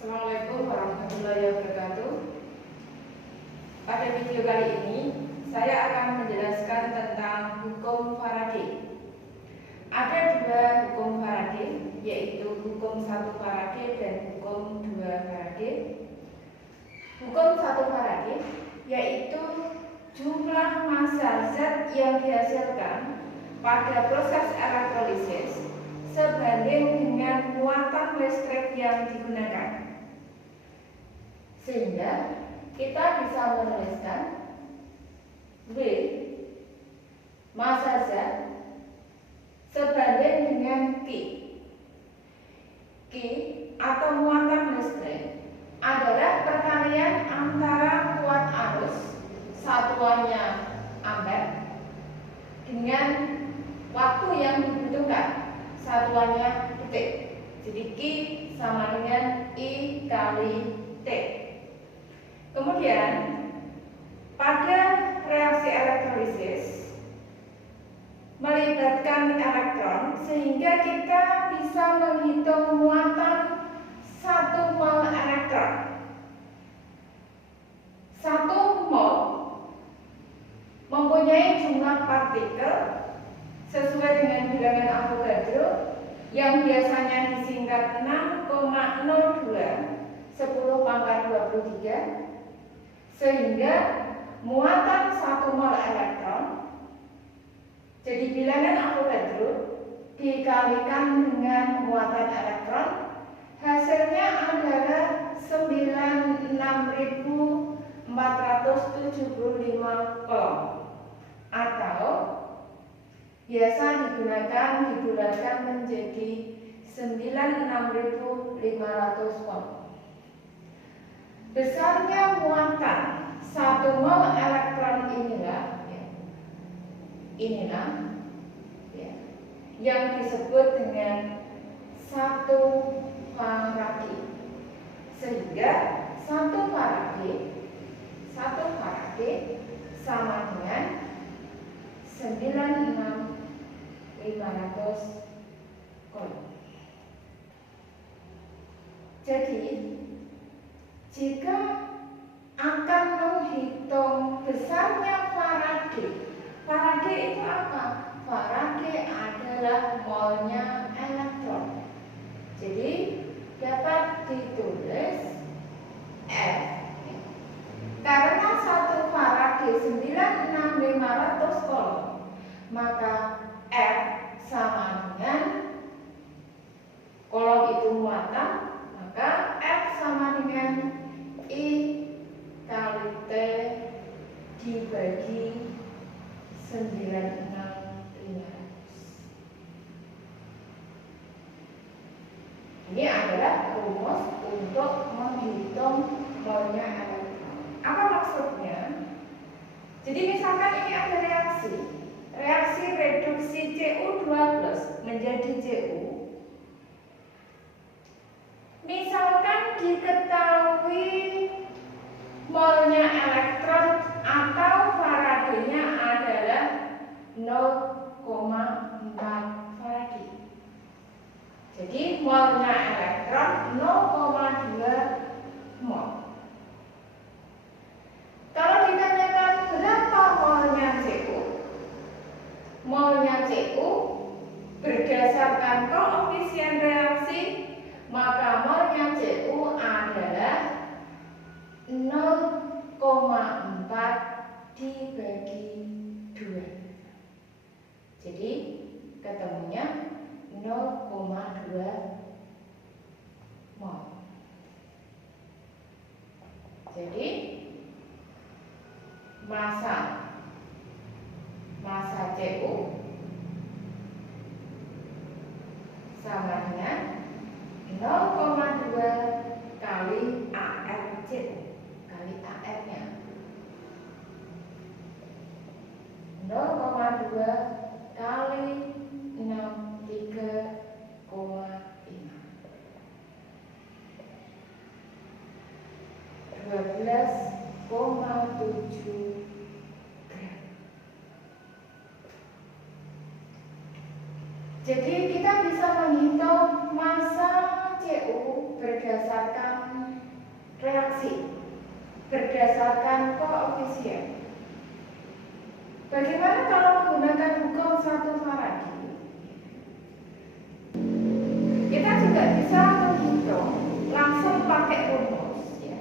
Assalamualaikum warahmatullahi wabarakatuh. Pada video kali ini saya akan menjelaskan tentang hukum Faraday. Ada dua hukum Faraday, yaitu hukum 1 Faraday dan hukum 2 Faraday. Hukum 1 Faraday yaitu jumlah massa zat yang dihasilkan pada proses elektrolisis sebanding dengan muatan listrik yang digunakan. Sehingga kita bisa menuliskan W massa zat sebanding dengan Q. Q atau muatan listrik adalah perkalian antara kuat arus satuannya ampere dengan waktu yang dibutuhkan satuannya detik. Jadi Q sama dengan I kali T. Kemudian pada reaksi elektrolisis melibatkan elektron sehingga kita bisa menghitung muatan 1 mol elektron. 1 mol mempunyai jumlah partikel sesuai dengan bilangan Avogadro yang biasanya disingkat 6,02 10 pangkat 23, sehingga muatan 1 mol elektron jadi bilangan Avogadro dikalikan dengan muatan elektron, hasilnya adalah 96.475 coulomb, atau biasa dibulatkan menjadi 96.500 coulomb. Besarnya muatan 1 mol elektron inilah yang disebut dengan 1 Faraday. Sehingga 1 Faraday sama dengan 96.500 coulomb. Jadi jika akan menghitung besarnya Faraday itu apa? Faraday adalah molnya elektron. Jadi dapat ditulis F. Karena 1 Faraday 96.500 coulomb, maka F sama dengan coulomb itu muatan, maka F sama dengan I kali T dibagi 96.500. Ini adalah rumus untuk menghitung molnya elektron. Apa maksudnya? Jadi misalkan ini ada reaksi reduksi Cu2+ menjadi Cu. Misalkan diketahui molnya elektron atau Faradaynya adalah 0,4 Faraday. Jadi molnya elektron 0,2 mol. Kalau ditanyakan berapa molnya Cu? Molnya Cu berdasarkan koefisien reaksi, maka molnya Cu adalah 0,4 dibagi 2. Jadi ketemunya 0,2 mol. Jadi massa Cu sama dengan 0,2 kali AR Cu kali AR-nya 0,2 kali 63,5 12,7 gram. Jadi kita bisa menghitung massa Cu berdasarkan reaksi berdasarkan koefisien. Bagaimana kalau menggunakan hukum 1 Faraday? Kita juga bisa menghitung langsung pakai rumus ya.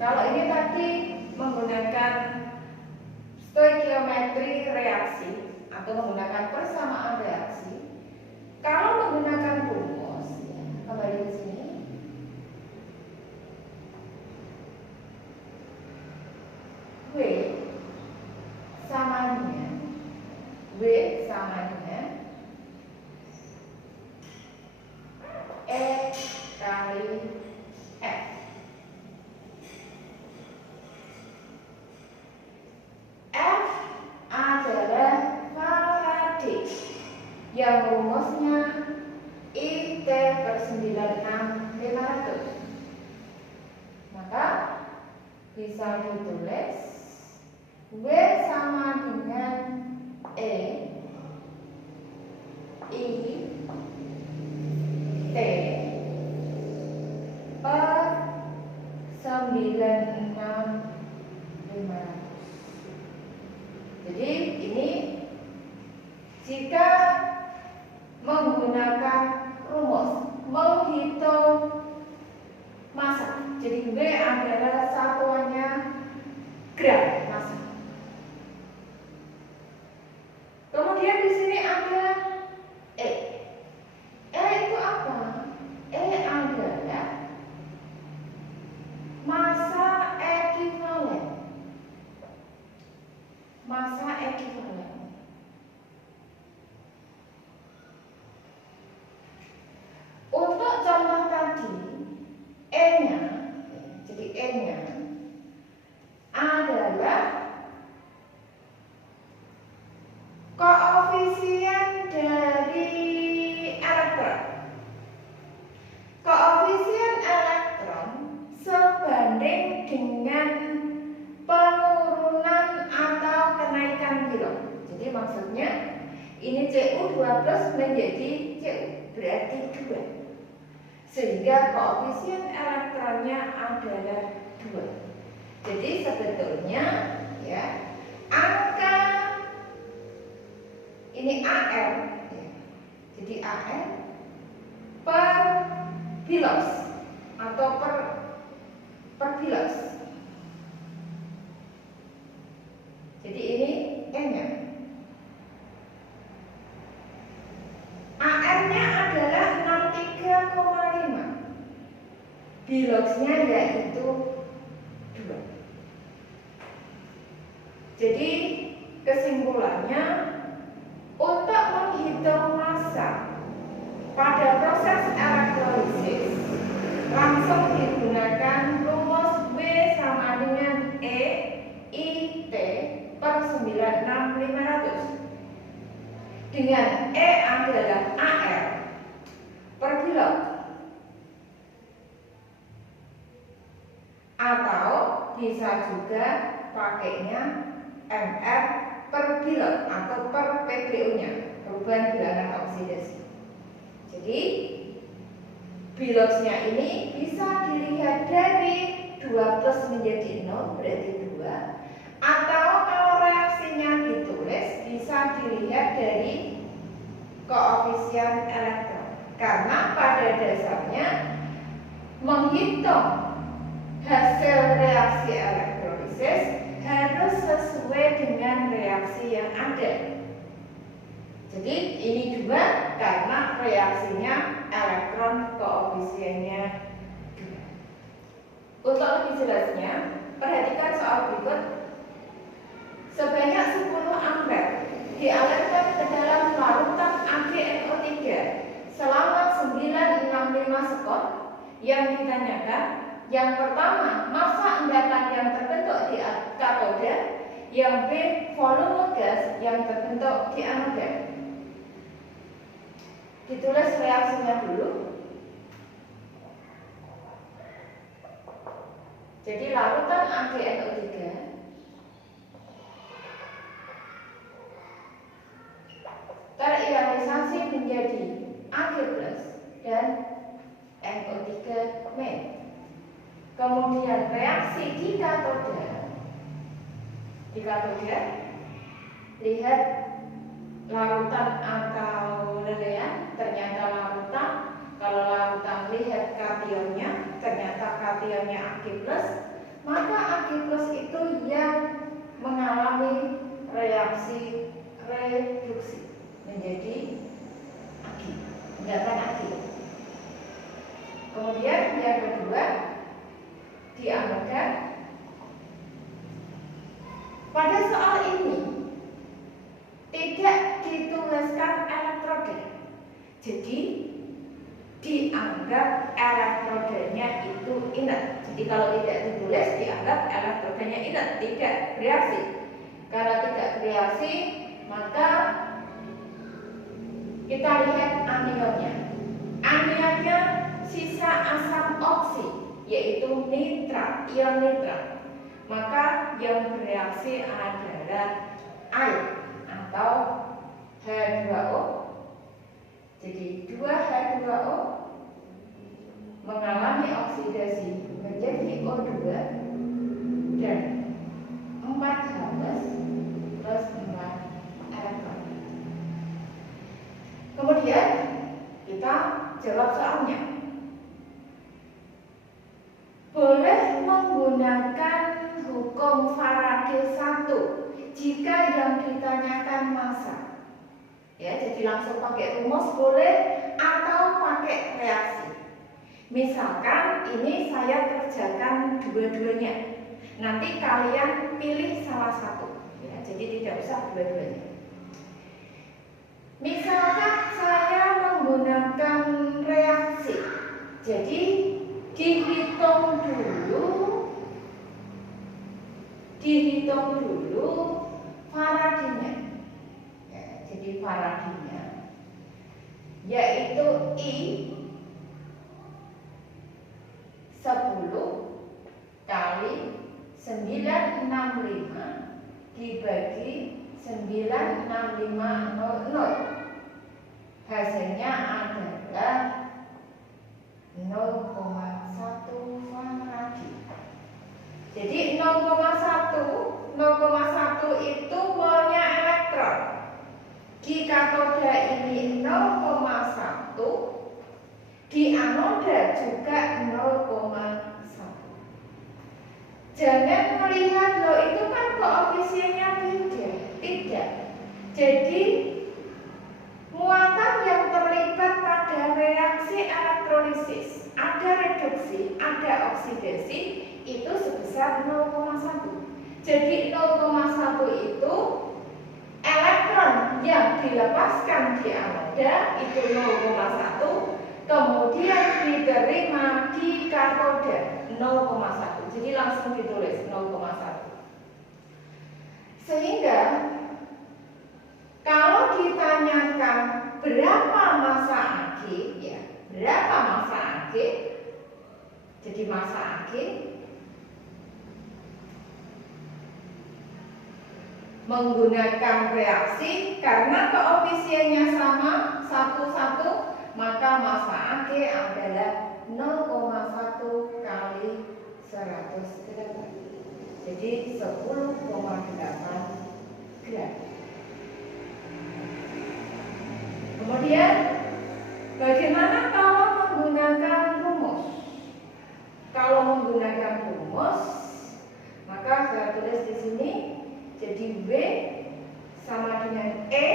Kalau ini tadi menggunakan stoikiometri reaksi atau menggunakan persamaan reaksi. Kalau menggunakan rumus ya, kembali ke sini. W sama dengan E kali F. F adalah Faraday yang rumusnya IT per 96.500. Maka bisa ditulis W sama dengan E I T per 96.500. Jadi ini jika menggunakan rumus menghitung massa. Jadi W adalah satuannya gram massa. Kemudian di sini ada E. E itu apa? E adalah massa ekivalen. Massa ekivalen. Untuk contoh tadi, E-nya, jadi E-nya adalah koefisien dari elektron. Koefisien elektron sebanding dengan penurunan atau kenaikan bilang. Jadi maksudnya ini Cu2 plus menjadi Cu, berarti 2. Sehingga koefisien elektronnya adalah 2. Jadi sebetulnya ya angka ini AR ya. Jadi AR per bilos atau per bilos. Jadi ini N-nya. AR-nya adalah 63,5. Bilosnya yaitu 2. Jadi kesimpulannya untuk menghitung massa pada proses elektrolisis langsung digunakan rumus W sama dengan E I T per 96.500 dengan E adalah AR per bilog atau bisa juga pakainya MR per bilog atau per PBU-nya, perubahan bilangan oksidasi. Jadi bilosnya ini bisa dilihat dari 2 plus menjadi 0 berarti 2, atau kalau reaksinya ditulis bisa dilihat dari koefisien elektron. Karena pada dasarnya menghitung hasil reaksi elektrolisis harus sesuai dengan reaksi yang ada. Jadi ini juga karena reaksinya elektron koefisiennya 2. Untuk lebih jelasnya, perhatikan soal berikut. Sebanyak 10 ampere dialirkan ke dalam larutan AgNO3 selama 965 sekon. Yang ditanyakan, yang pertama, massa endapan yang terbentuk di katoda, yang B, volume gas yang terbentuk di anoda. Ditulis reaksinya dulu. Jadi larutan AgNO3 terionisasi menjadi Ag+ dan NO3- Kemudian Kemudian reaksi di katoda. Lihat larutan atau lelehan, ternyata larutan. Kalau larutan lihat kationnya, ternyata kationnya Ag+, maka Ag+ itu yang mengalami reaksi reduksi menjadi Ag, menjadikan Ag. Kemudian yang kedua, dianggap pada soal ini tidak dituliskan elektroda, jadi dianggap elektrodanya itu inert. Jadi kalau tidak ditulis dianggap elektrodanya inert, tidak bereaksi. Karena tidak bereaksi, maka kita lihat anionnya. Anionnya sisa asam oksi, yaitu nitrat, ion nitrat. Maka yang bereaksi adalah air atau H2O. Jadi 2H2O mengalami oksidasi menjadi O2 dan 4H plus 4 elektron. Kemudian kita jawab soalnya. Boleh menggunakan hukum Faraday 1 jika yang ditanyakan massa. Ya, jadi langsung pakai rumus boleh atau pakai reaksi. Misalkan ini saya kerjakan dua-duanya. Nanti kalian pilih salah satu. Ya, jadi tidak usah dua-duanya. Misalkan saya menggunakan reaksi. Jadi dihitung dulu Faradaynya. Ya, jadi Faradaynya yaitu I 10 kali 965 dibagi 96500. Hasilnya adalah 0,1 Faraday. Jadi 0,1 itu molnya elektron. Di katoda ini 0,1, di anoda juga 0,1. Jangan melihat loh itu kan koefisiennya beda. Tidak. Jadi muatan yang terlibat pada reaksi elektrolisis, ada reduksi, ada oksidasi, itu sebesar 0,1. Jadi 0,1 itu elektron yang dilepaskan di anoda itu 0,1, kemudian diterima di katoda 0,1. Jadi langsung ditulis 0,1. Sehingga kalau ditanyakan berapa massa Ag, ya, berapa massa Ag? Jadi massa Ag menggunakan reaksi karena koefisiennya sama 1,1, maka massa Ag adalah 0,1 kali 108. Jadi 10,8 gram. Kemudian bagaimana kalau menggunakan rumus? Kalau menggunakan rumus, maka saya tulis di sini. Jadi W sama dengan E.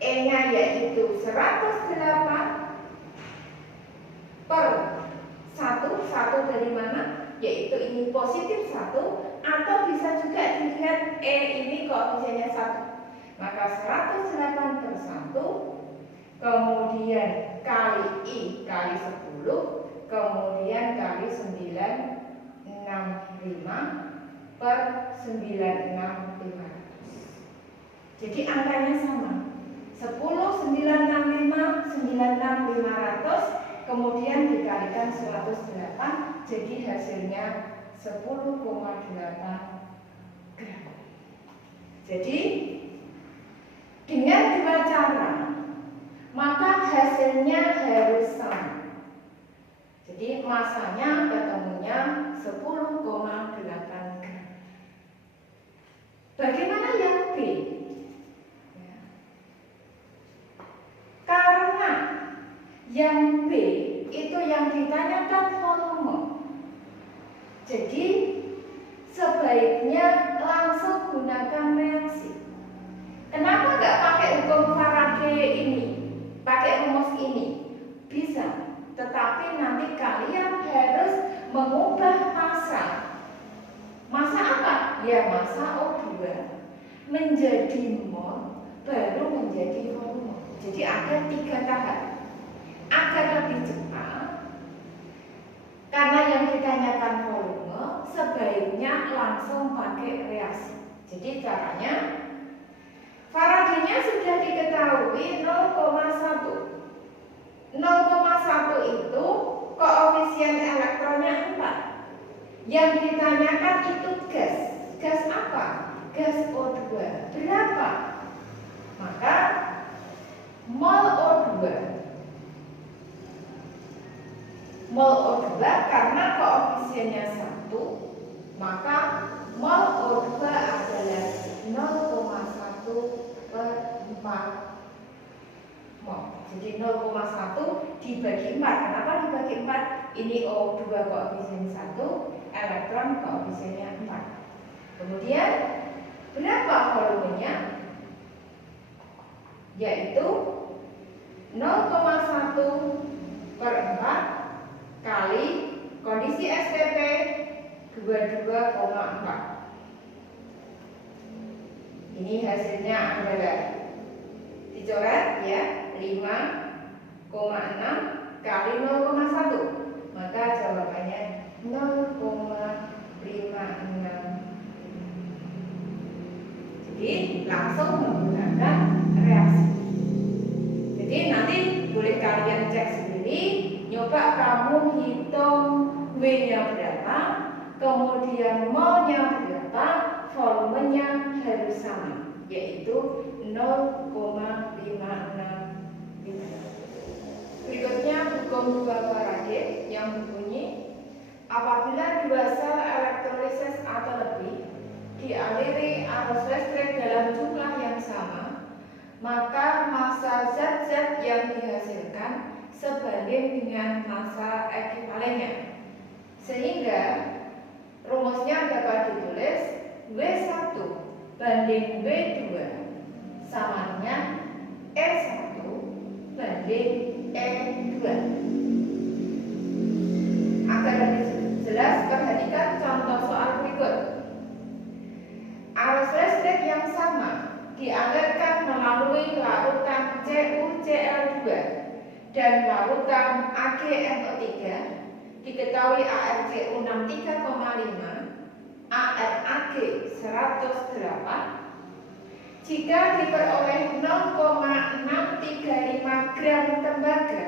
E-nya yaitu 108 per 1 dari mana? Yaitu ini positif 1, atau bisa juga dilihat E ini koefisiennya 1. Maka 108 per 1, kemudian kali I kali 10, kemudian kali 965 per 96500. Jadi angkanya sama. 10, 965, 96500, kemudian dikalikan 108, jadi hasilnya 10,8 gram. Jadi dengan dua cara, maka hasilnya harus sama. Jadi masanya ketemunya 10,8 gram. Bagaimana yang B? Ya. Karena yang B itu yang ditanyakan volume, jadi sebaiknya langsung gunakan reaksi. Kenapa nggak pakai hukum Faraday ini, pakai rumus ini? Bisa, tetapi nanti kalian harus mengubah massa. Massa apa? Ya massa O2 menjadi mol, baru menjadi volume. Jadi ada 3 tahap. Agar lebih cepat, karena yang ditanyakan volume, sebaiknya langsung pakai reaksi. Jadi caranya, Faraday-nya sudah diketahui 0,1. 0,1 itu koefisien elektronnya 4. Yang ditanyakan itu gas. Gas apa? Gas O2. Berapa? Maka mol O2. Mol O2 karena koefisiennya 1, maka mol O2 adalah 0,1 per 4 mol. Jadi 0,1 dibagi 4. Kenapa dibagi 4? Ini O2 koefisien 1, elektron koefisiennya 4. Kemudian berapa volumenya? Yaitu 0,1 per 4 kali kondisi STP 22,4. Ini hasilnya adalah dicoret ya, 5,6 kali 0,1. Maka jawabannya 0,56. Jadi langsung menggunakan reaksi. Jadi nanti boleh kalian cek sendiri. Coba kamu hitung W-nya berapa, kemudian mol-nya berapa, volumenya harus sama, yaitu 0,56 liter. Berikutnya hukum 2 Faraday yang berbunyi, apabila 2 sel elektrolisis atau lebih dialiri arus listrik dalam jumlah yang sama, maka massa zat-zat yang dihasilkan sebanding dengan massa ekuivalennya. Sehingga rumusnya dapat ditulis W1 banding W2 sama dengan E1 banding E2. Agar lebih jelas, perhatikan contoh soal berikut. Arus listrik yang sama dialirkan melalui larutan CuCl2 dan larutan AgNO3, diketahui ArCu 63,5, ArAg 108. Jika diperoleh 0,635 gram tembaga,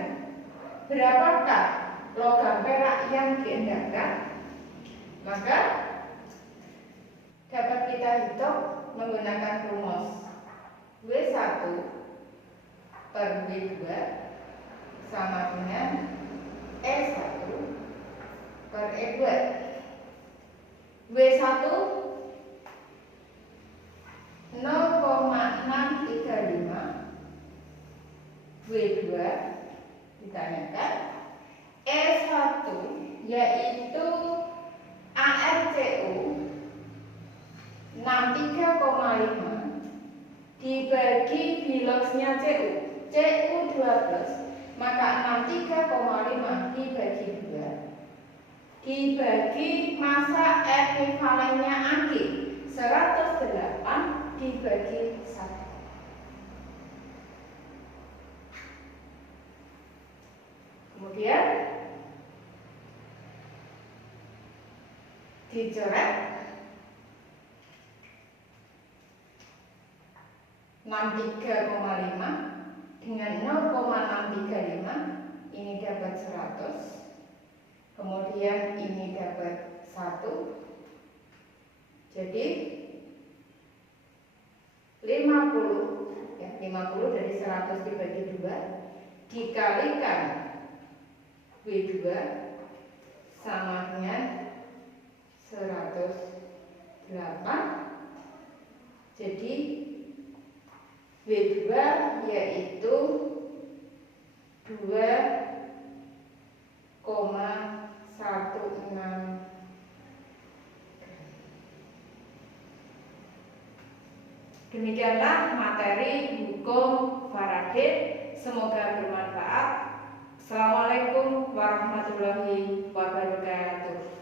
berapakah logam perak yang diendapkan? Maka dapat kita hitung menggunakan rumus W1 per W2 sama dengan E1 per E2. W1 0,635, W2 ditanyakan, E1 yaitu ArCu 63,5 dibagi biloxnya Cu 12, maka 63,5 dibagi 2 dibagi massa ekuivalennya Ag 108 dibagi 1. Kemudian dicoret 63,5 dengan 0,635, ini dapat 100. Kemudian ini dapat 1. Jadi 50 ya, 50 dari 100 dibagi 2 dikalikan W2 W2 yaitu 2,16. Demikianlah materi hukum Faraday. Semoga bermanfaat. Assalamualaikum warahmatullahi wabarakatuh.